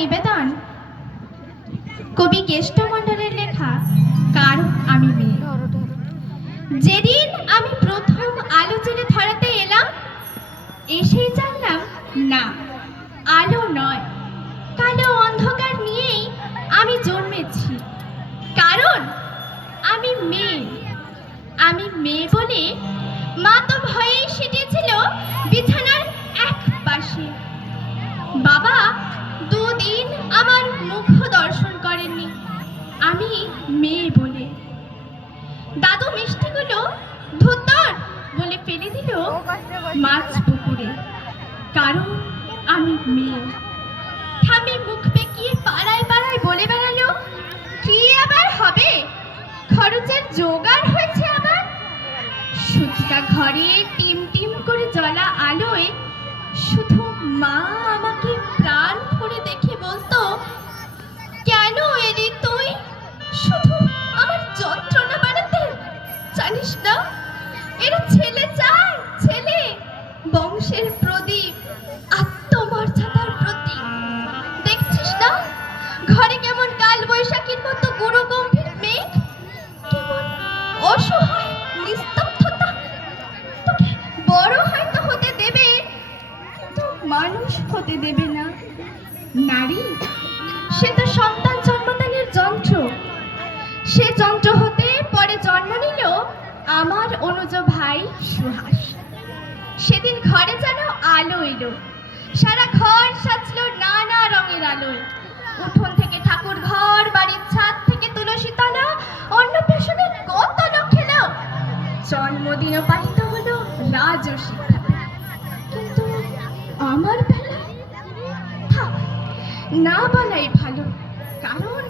নিবেদন কবি কেষ্টমণ্ডলের লেখা কারণ আমি মেয়ে। যেদিন আমি প্রথম আলো জেলে ধরাতে এলাম, এসেই জানলাম না, আলো নয়, কালো অন্ধকার নিয়েই আমি জন্মেছি। কারণ আমি মেয়ে। আমি মেয়ে বলে মা তো ভয়েই সেটেছিল বিছানার এক পাশে। বাবা দুদিন আমার মুখ দর্শন করেননি, আমি মেয়ে বলে। দাদু মিষ্টিগুলো ধুত্তর বলে ফেলে দিল মাছ পুকুরে। কারণ আমি মেয়ে। ঠামি মুখ বেঁকিয়ে পাড়ায় পাড়ায় বলে বেড়ালো, কি আবার হবে, খরচের জোগাড় হয়েছে আবার। সুতিকা ঘরে টিম টিম করে জ্বলা আলোয় শুধু মা আমাকে প্রাণ ভরে দেখে বলতো, কেন এলি তুই শুধু আমার যন্ত্রণা বাড়াতে? জানিস না, এরা ছেলে চায়, ছেলে, বংশের প্রদীপ, আত্মমর্যাদার প্রতীক। দেখছিস না ঘরে কেমন কাল বৈশাখীর মতো গুরু গম্ভীর মেঘ, কেমন অসহায় নিস্তব্ধতা। তোকে বড় হয়তো হতে দেবে, কিন্তু মানুষ হতে দেবে না। নারী সে তো সন্তান জন্মদানের যন্ত্র। সে যন্ত্র হতে পরে জন্ম নিল আমার অনুজ ভাই সুহাস। সেদিন ঘরে যেন আলো এলো, সারা ঘর সাজলো নানা রঙের আলোয়। উঠোন থেকে ঠাকুর ঘর, বাড়ির ছাদ থেকে তুলসী তলা, অন্নপ্রাশনের কত লোক এলো। জন্মদিনও পালিত হলো রাজসী। কিন্তু আমার বেলায় থাক, না বলাই ভালো। কারণ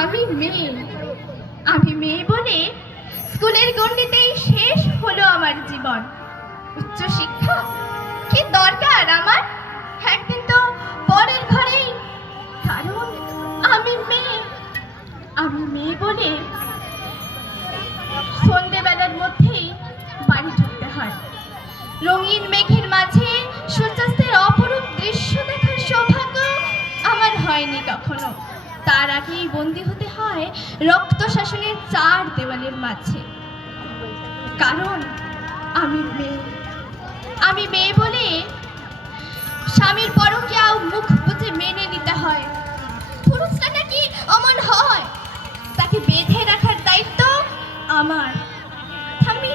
আমি মেয়ে। আমি মেয়ে বলে স্কুলের গণ্ডিতেই শেষ হলো আমার জীবন। উচ্চ শিক্ষা কি দরকার আমার, একদিন তো পরের ঘরেই। কারণ আমি মেয়ে। আমি মেয়ে বলে সন্ধ্যেবেলার মধ্যেই বাড়ি ঢুকতে হয়। রঙিন মেঘের মাঝে সূর্যাস্তের অপরূপ দৃশ্য দেখার সৌভাগ্য আমার হয়নি কখনো। তার আগেই বন্দী হতে হয় রক্ত শাসনের 4 দেওয়ালের মাঝে। কারণ আমি মেয়ে। আমি মেয়ে বলে স্বামীর পরকীয়াও মুখ বুজে মেনে নিতে হয়। পুরুষরা নাকি অমন হয়, তাকে বেঁধে রাখার দায়িত্ব আমার। আমি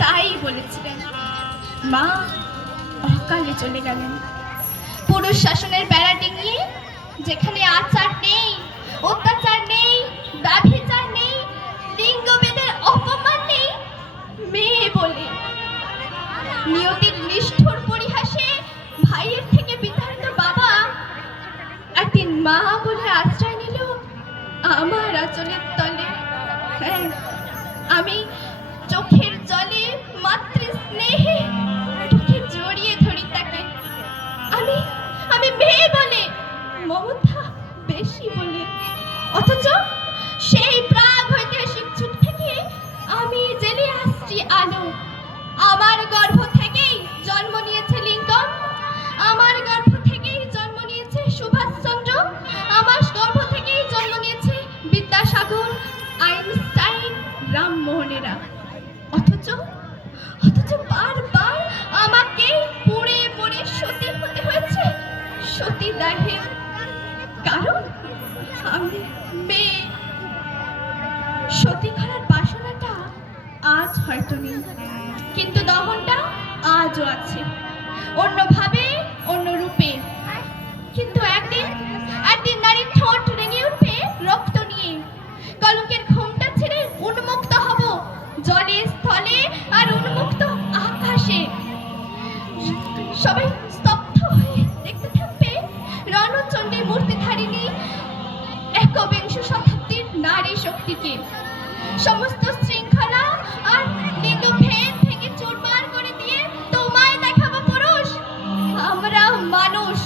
তাই বলেছিলেন। মা অকালে চলে গেলেন। পুরুষ শাসনের বেড়া ডিঙিয়ে যেখানে আচার নেই, অত্যাচার নেই, ব্যভিচার নেই, লিঙ্গভেদের অপমান নেই, মেয়ে বলে নিয়তির নিষ্ঠুর পরিহাসে ভাইয়ের থেকে বিতাড়িত বাবা একদিন মা বলে আশ্রয় নিল আমার আঁচলের তলে। হ্যাঁ, আমি চোখের জলে মাতৃ স্নেহে তোকে জড়িয়ে ধরি তাকে। আমি মেয়ে বলে মমতা বেশি বলে, অথচ সেই প্রাগ ঐতিহাসিক যুগ থেকে আমি জেনে আসছি আলো। আমার গর্ভ থেকেই জন্ম নিয়েছে লিঙ্কন, আমার গর্ভ থেকেই জন্ম নিয়েছে সুভাষচন্দ্র, আমার গর্ভ থেকেই জন্ম নিয়েছে বিদ্যাসাগর, আইনস্টাইন, রামমোহনেরা। অথচ বারবার আমাকে পুড়ে পুড়ে সতী হতে হয়েছে, সতীদাহে। কারণ আমি মেয়ে। সতী করার বাসনাটা আজ হয়তো নেই, কিন্তু দহনটা আজও আছে, অন্যভাবে, অন্য রূপে। কিন্তু একদিন নারীর ঠোঁট রেঙে উঠবে রক্ত নিয়ে। কলঙ্কের ঘুমটা ছেড়ে উন্মুক্ত হব জলে, স্থলে, আর উন্মুক্ত আকাশে। সবাই স্তব্ধ হয়ে দেখতে থাকবে রণচণ্ডী মূর্তিধারিণী একবিংশ শতাব্দীর নারী শক্তিকে। সমস্ত শৃঙ্খলা আর লিঙ্গভেদ ভেঙে চুরমার করে দিয়ে তোমায় দেখাবো পুরুষ। আমরা মানুষ,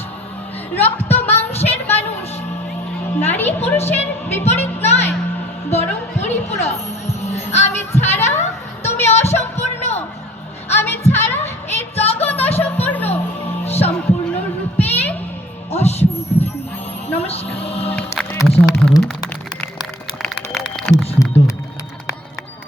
রক্ত মাংসের মানুষ। নারী পুরুষের বিপরীত নয়, বরং পরিপূরক। আমি ছাড়া তুমি অসম্পূর্ণ, আমি ছাড়া এই জগৎ অসম্পূর্ণ, সম্পূর্ণ রূপে অসম্পূর্ণ। নমস্কার। অসাধারণ, খুব সুন্দর।